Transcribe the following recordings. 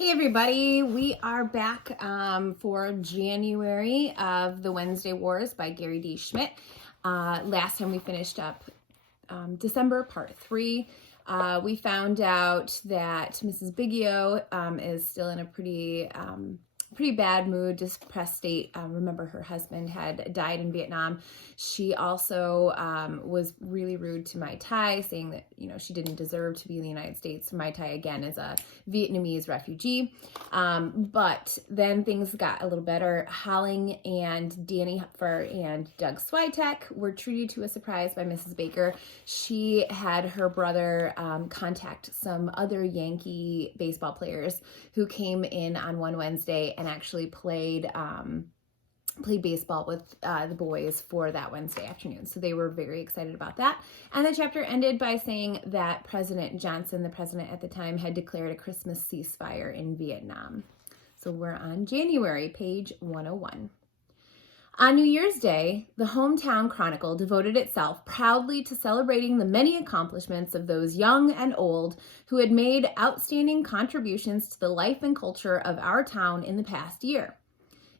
Hey everybody, we are back for January of the Wednesday Wars by Gary D. Schmidt. Last time we finished up December part 3. We found out that Mrs. Biggio is still in a pretty bad mood, depressed state. Remember, her husband had died in Vietnam. She also was really rude to Mai Tai, saying that, she didn't deserve to be in the United States. Mai Tai, again, is a Vietnamese refugee. But then things got a little better. Holling and Danny Hupfer and Doug Switek were treated to a surprise by Mrs. Baker. She had her brother contact some other Yankee baseball players who came in on one Wednesday and actually played baseball with the boys for that Wednesday afternoon. So they were very excited about that. And the chapter ended by saying that President Johnson, the president at the time, had declared a Christmas ceasefire in Vietnam. So we're on January, page 101. On New Year's Day, the Hometown Chronicle devoted itself proudly to celebrating the many accomplishments of those young and old who had made outstanding contributions to the life and culture of our town in the past year.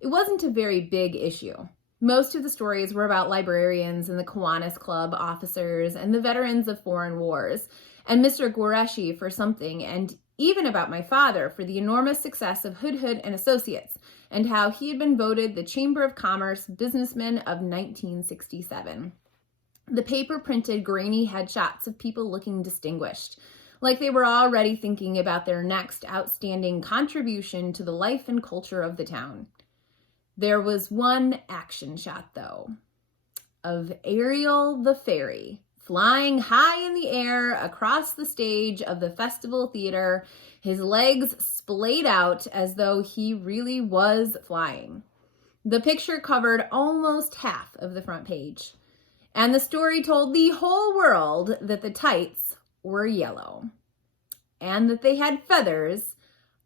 It wasn't a very big issue. Most of the stories were about librarians and the Kiwanis Club officers and the veterans of foreign wars, and Mr. Guareschi for something, and even about my father for the enormous success of Hood and Associates, and how he had been voted the Chamber of Commerce Businessman of 1967. The paper printed grainy headshots of people looking distinguished, like they were already thinking about their next outstanding contribution to the life and culture of the town. There was one action shot, though, of Ariel the Fairy, flying high in the air across the stage of the Festival Theater, his legs splayed out as though he really was flying. The picture covered almost half of the front page, and the story told the whole world that the tights were yellow and that they had feathers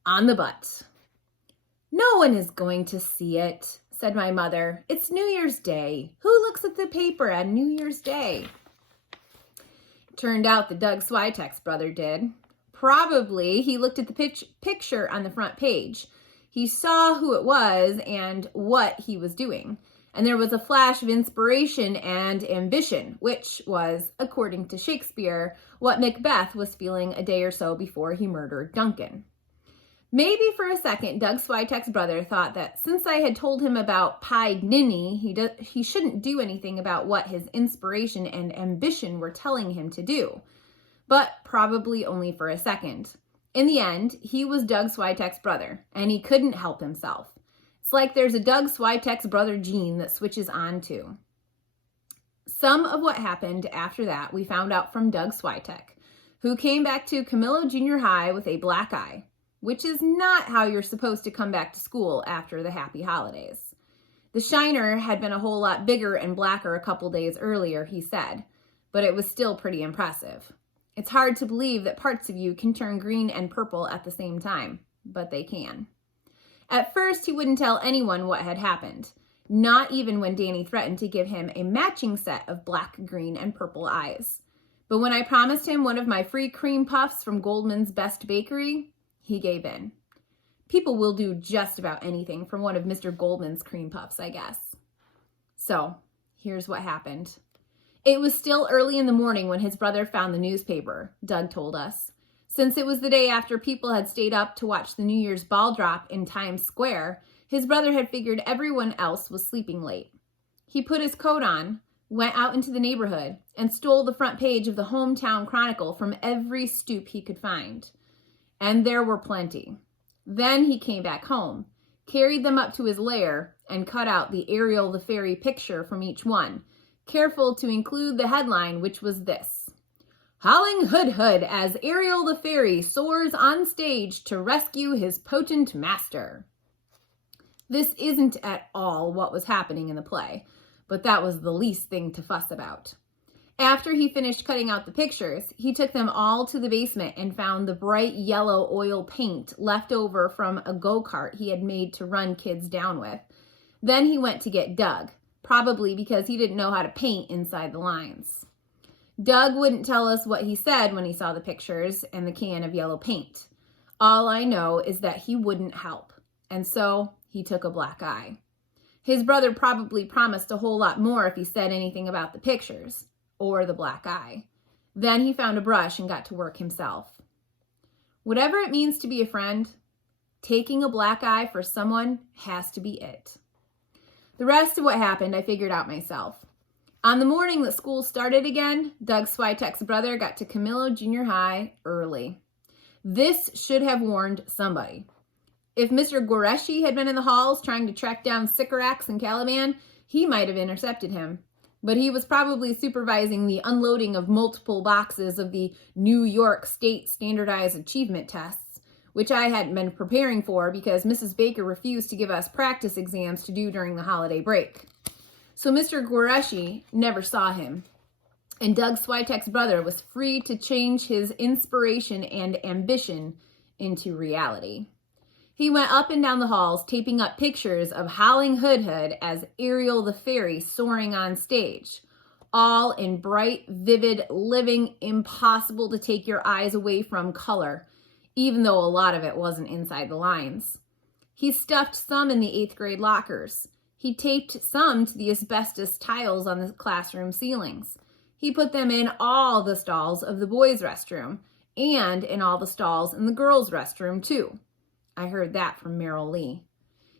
on the butt. "No one is going to see it," said my mother. "It's New Year's Day. Who looks at the paper on New Year's Day?" Turned out that Doug Switek's brother did. Probably he looked at the picture on the front page. He saw who it was and what he was doing. And there was a flash of inspiration and ambition, which was, according to Shakespeare, what Macbeth was feeling a day or so before he murdered Duncan. Maybe for a second, Doug Switek's brother thought that since I had told him about Pied Ninny, he shouldn't do anything about what his inspiration and ambition were telling him to do. But probably only for a second. In the end, he was Doug Switek's brother, and he couldn't help himself. It's like there's a Doug Switek's brother gene that switches on too. Some of what happened after that we found out from Doug Switek, who came back to Camillo Junior High with a black eye, which is not how you're supposed to come back to school after the happy holidays. The shiner had been a whole lot bigger and blacker a couple days earlier, he said, but it was still pretty impressive. It's hard to believe that parts of you can turn green and purple at the same time, but they can. At first, he wouldn't tell anyone what had happened, not even when Danny threatened to give him a matching set of black, green, and purple eyes. But when I promised him one of my free cream puffs from Goldman's Best Bakery, he gave in. People will do just about anything from one of Mr. Goldman's cream puffs, I guess. So, here's what happened. It was still early in the morning when his brother found the newspaper, Doug told us. Since it was the day after people had stayed up to watch the New Year's ball drop in Times Square, his brother had figured everyone else was sleeping late. He put his coat on, went out into the neighborhood, and stole the front page of the Hometown Chronicle from every stoop he could find. And there were plenty. Then he came back home, carried them up to his lair, and cut out the Ariel the Fairy picture from each one, careful to include the headline, which was this: "Howling Hood as Ariel the Fairy soars on stage to rescue his potent master." This isn't at all what was happening in the play, but that was the least thing to fuss about. After he finished cutting out the pictures, he took them all to the basement and found the bright yellow oil paint left over from a go-kart he had made to run kids down with. Then he went to get Doug, probably because he didn't know how to paint inside the lines. Doug wouldn't tell us what he said when he saw the pictures and the can of yellow paint. All I know is that he wouldn't help, and so he took a black eye. His brother probably promised a whole lot more if he said anything about the pictures or the black eye. Then he found a brush and got to work himself. Whatever it means to be a friend, taking a black eye for someone has to be it. The rest of what happened, I figured out myself. On the morning that school started again, Doug Switek's brother got to Camillo Junior High early. This should have warned somebody. If Mr. Guareschi had been in the halls trying to track down Sycorax and Caliban, he might have intercepted him. But he was probably supervising the unloading of multiple boxes of the New York State Standardized Achievement Tests, which I hadn't been preparing for because Mrs. Baker refused to give us practice exams to do during the holiday break. So Mr. Guareschi never saw him, and Doug Switek's brother was free to change his inspiration and ambition into reality. He went up and down the halls, taping up pictures of Howling Hood as Ariel the Fairy soaring on stage, all in bright, vivid, living, impossible to take your eyes away from color, even though a lot of it wasn't inside the lines. He stuffed some in the 8th grade lockers. He taped some to the asbestos tiles on the classroom ceilings. He put them in all the stalls of the boys' restroom and in all the stalls in the girls' restroom, too. I heard that from Merrill Lee.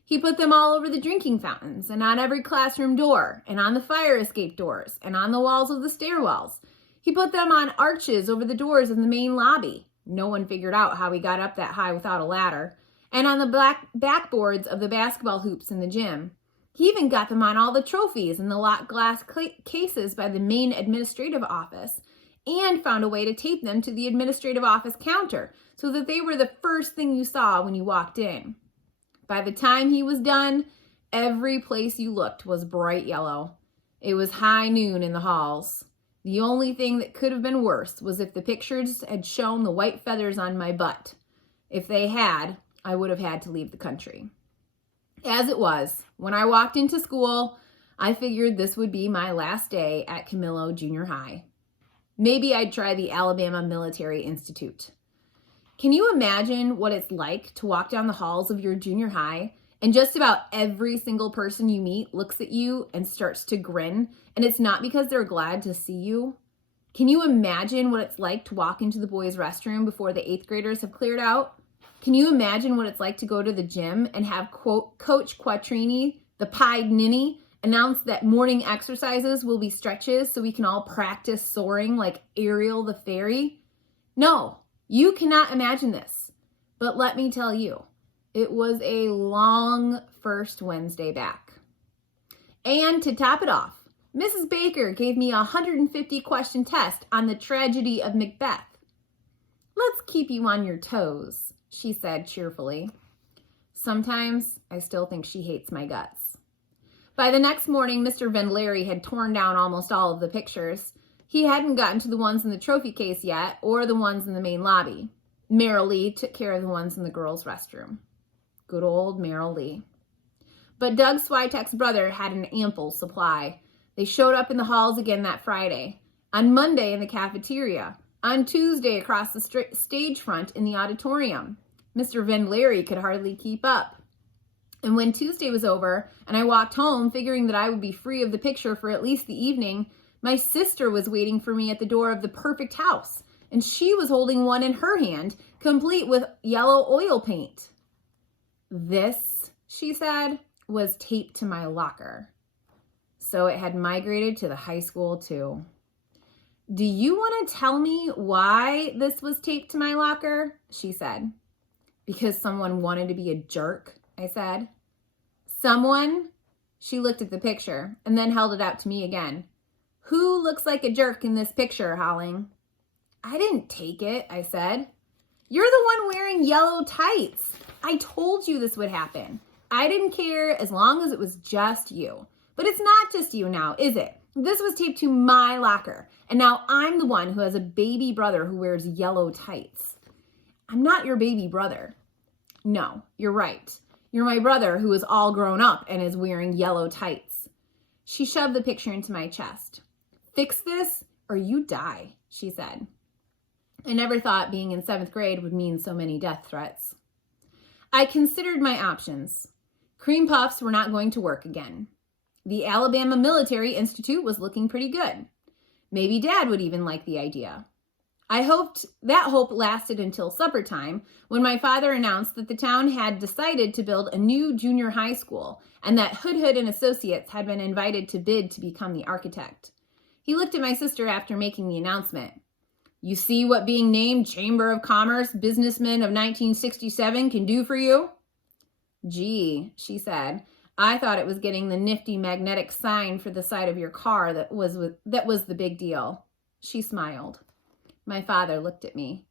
He put them all over the drinking fountains and on every classroom door and on the fire escape doors and on the walls of the stairwells. He put them on arches over the doors in the main lobby. No one figured out how he got up that high without a ladder. And on the black backboards of the basketball hoops in the gym. He even got them on all the trophies in the locked glass cases by the main administrative office and found a way to tape them to the administrative office counter so that they were the first thing you saw when you walked in. By the time he was done, every place you looked was bright yellow. It was high noon in the halls. The only thing that could have been worse was if the pictures had shown the white feathers on my butt. If they had, I would have had to leave the country. As it was, when I walked into school, I figured this would be my last day at Camillo Junior High. Maybe I'd try the Alabama Military Institute. Can you imagine what it's like to walk down the halls of your junior high and just about every single person you meet looks at you and starts to grin, and it's not because they're glad to see you? Can you imagine what it's like to walk into the boys' restroom before the 8th graders have cleared out? Can you imagine what it's like to go to the gym and have Coach Quattrini, the pied ninny, announce that morning exercises will be stretches so we can all practice soaring like Ariel the Fairy? No, you cannot imagine this. But let me tell you, it was a long first Wednesday back. And to top it off, Mrs. Baker gave me a 150-question test on the tragedy of Macbeth. Let's keep you on your toes, she said cheerfully. Sometimes I still think she hates my guts. By the next morning, Mr. Vendlary had torn down almost all of the pictures. He hadn't gotten to the ones in the trophy case yet, or the ones in the main lobby. Merrill Lee took care of the ones in the girls' restroom. Good old Merrill Lee. But Doug Switek's brother had an ample supply. They showed up in the halls again that Friday, on Monday in the cafeteria, on Tuesday across the stage front in the auditorium. Mr. Vendlary could hardly keep up. And when Tuesday was over and I walked home figuring that I would be free of the picture for at least the evening, my sister was waiting for me at the door of the perfect house, and she was holding one in her hand, complete with yellow oil paint. This, she said, was taped to my locker. So it had migrated to the high school too. Do you want to tell me why this was taped to my locker? She said. Because someone wanted to be a jerk, I said. Someone? She looked at the picture and then held it out to me again. Who looks like a jerk in this picture, Howling? I didn't take it, I said. You're the one wearing yellow tights. I told you this would happen. I didn't care as long as it was just you. But it's not just you now, is it? This was taped to my locker, and now I'm the one who has a baby brother who wears yellow tights. I'm not your baby brother. No, you're right. You're my brother who is all grown up and is wearing yellow tights. She shoved the picture into my chest. Fix this or you die, she said. I never thought being in 7th grade would mean so many death threats. I considered my options. Cream puffs were not going to work again. The Alabama Military Institute was looking pretty good. Maybe Dad would even like the idea. I hoped that hope lasted until supper time, when my father announced that the town had decided to build a new junior high school and that Hood and Associates had been invited to bid to become the architect. He looked at my sister after making the announcement. You see what being named Chamber of Commerce Businessman of 1967 can do for you? Gee, she said, I thought it was getting the nifty magnetic sign for the side of your car that was the big deal. She smiled. My father looked at me.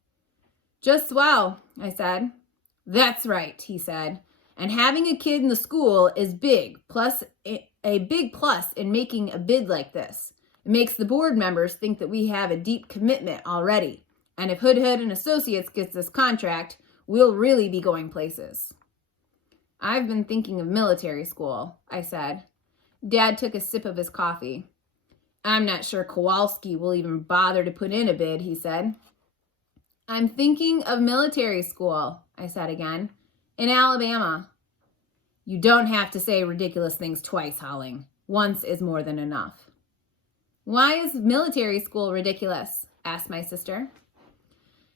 Just swell, I said. That's right, he said. And having a kid in the school is big, plus a big plus in making a bid like this. It makes the board members think that we have a deep commitment already. And if Hood and Associates gets this contract, we'll really be going places. I've been thinking of military school, I said. Dad took a sip of his coffee. I'm not sure Kowalski will even bother to put in a bid, he said. I'm thinking of military school, I said again, in Alabama. You don't have to say ridiculous things twice, Holling. Once is more than enough. Why is military school ridiculous? Asked my sister.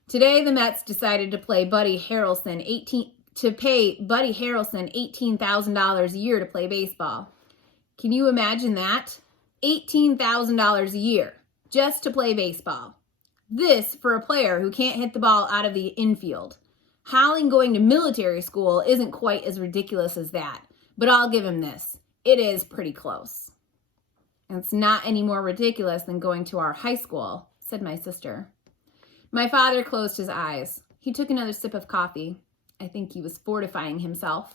Today the Mets decided to pay Buddy Harrelson $18,000 a year to play baseball. Can you imagine that? $18,000 a year just to play baseball. This for a player who can't hit the ball out of the infield. Holling going to military school isn't quite as ridiculous as that, but I'll give him this. It is pretty close. And it's not any more ridiculous than going to our high school, said my sister. My father closed his eyes. He took another sip of coffee. I think he was fortifying himself.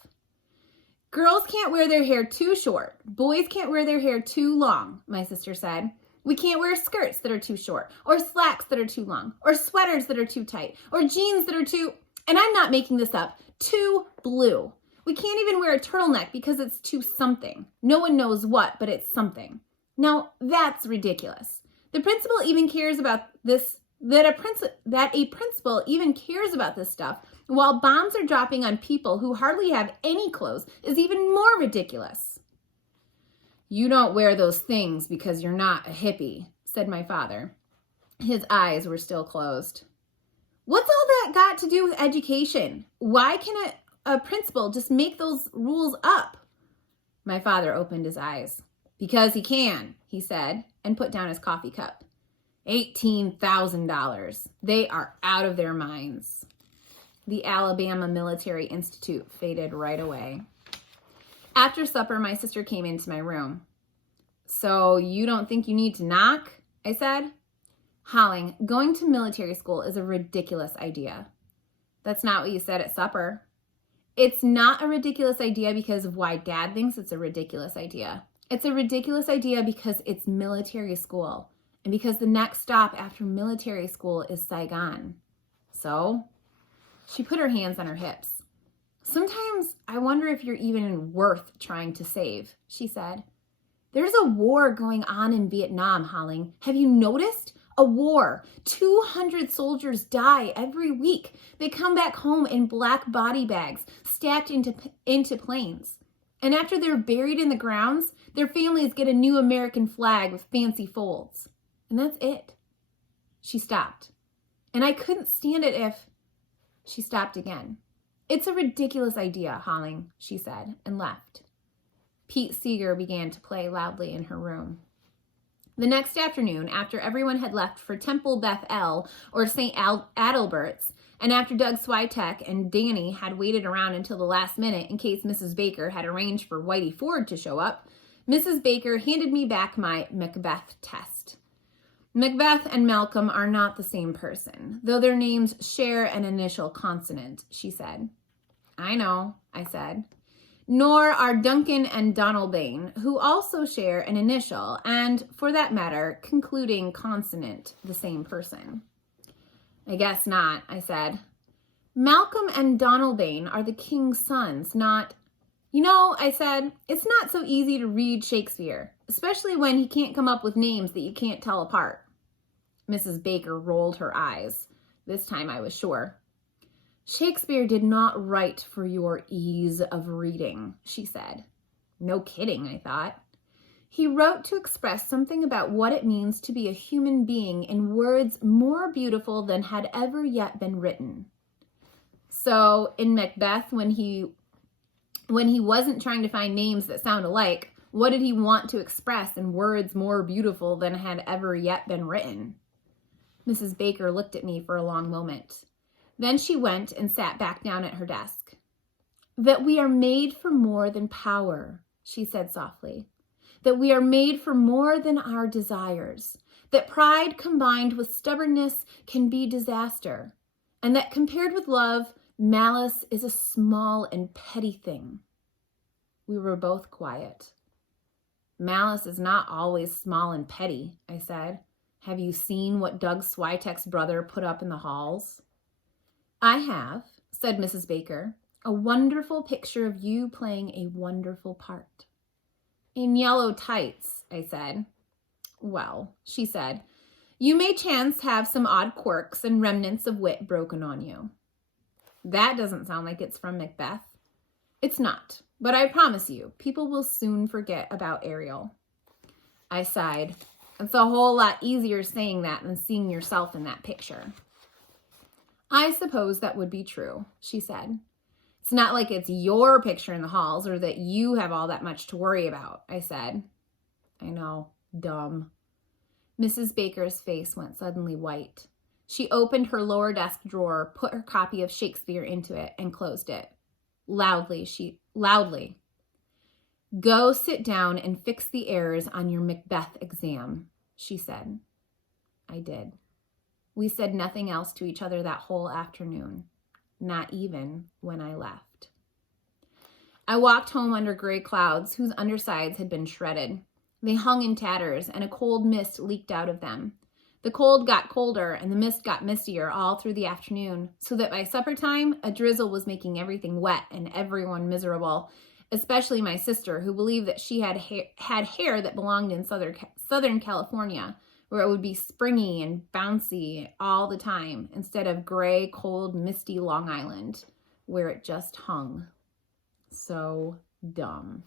Girls can't wear their hair too short. Boys can't wear their hair too long, my sister said. We can't wear skirts that are too short, or slacks that are too long, or sweaters that are too tight, or jeans that are too, and I'm not making this up, too blue. We can't even wear a turtleneck because it's too something. No one knows what, but it's something. Now, that's ridiculous. The principal even cares about this, that a principal even cares about this stuff while bombs are dropping on people who hardly have any clothes is even more ridiculous. You don't wear those things because you're not a hippie, said my father. His eyes were still closed. What's all that got to do with education? Why can a principal just make those rules up? My father opened his eyes. Because he can, he said, and put down his coffee cup. $18,000. They are out of their minds. The Alabama Military Institute faded right away. After supper, my sister came into my room. So you don't think you need to knock? I said. Holling, going to military school is a ridiculous idea. That's not what you said at supper. It's not a ridiculous idea because of why Dad thinks it's a ridiculous idea. It's a ridiculous idea because it's military school and because the next stop after military school is Saigon. So, she put her hands on her hips. Sometimes I wonder if you're even worth trying to save, she said. There's a war going on in Vietnam, Holling. Have you noticed? A war. 200 soldiers die every week. They come back home in black body bags stacked into planes. And after they're buried in the grounds, their families get a new American flag with fancy folds. And that's it. She stopped. And I couldn't stand it if... She stopped again. It's a ridiculous idea, Holling, she said, and left. Pete Seeger began to play loudly in her room. The next afternoon, after everyone had left for Temple Beth El or St. Adalbert's, and after Doug Switek and Danny had waited around until the last minute in case Mrs. Baker had arranged for Whitey Ford to show up, Mrs. Baker handed me back my Macbeth test. Macbeth and Malcolm are not the same person, though their names share an initial consonant, she said. I know, I said. Nor are Duncan and Donalbain, who also share an initial and, for that matter, concluding consonant, the same person. I guess not, I said. Malcolm and Donalbain are the king's sons, not... You know, I said, it's not so easy to read Shakespeare, especially when he can't come up with names that you can't tell apart. Mrs. Baker rolled her eyes. This time I was sure. Shakespeare did not write for your ease of reading, she said. No kidding, I thought. He wrote to express something about what it means to be a human being in words more beautiful than had ever yet been written. So in Macbeth, when he wasn't trying to find names that sound alike, what did he want to express in words more beautiful than had ever yet been written? Mrs. Baker looked at me for a long moment. Then she went and sat back down at her desk. That we are made for more than power, she said softly. That we are made for more than our desires. That pride combined with stubbornness can be disaster. And that compared with love, malice is a small and petty thing. We were both quiet. Malice is not always small and petty, I said. Have you seen what Doug Switek's brother put up in the halls? I have, said Mrs. Baker. A wonderful picture of you playing a wonderful part. In yellow tights, I said. Well, she said, you may chance have some odd quirks and remnants of wit broken on you. That doesn't sound like it's from Macbeth. It's not, but I promise you, people will soon forget about Ariel. I sighed. It's a whole lot easier saying that than seeing yourself in that picture. I suppose that would be true, she said. It's not like it's your picture in the halls or that you have all that much to worry about, I said. I know, dumb. Mrs. Baker's face went suddenly white. She opened her lower desk drawer, put her copy of Shakespeare into it, and closed it. Loudly. Go sit down and fix the errors on your Macbeth exam, she said. I did. We said nothing else to each other that whole afternoon. Not even when I left. I walked home under gray clouds whose undersides had been shredded. They hung in tatters, and a cold mist leaked out of them. The cold got colder, and the mist got mistier all through the afternoon, so that by supper time, a drizzle was making everything wet and everyone miserable, especially my sister, who believed that she had hair that belonged in Southern California, where it would be springy and bouncy all the time, instead of gray, cold, misty Long Island, where it just hung. So dumb.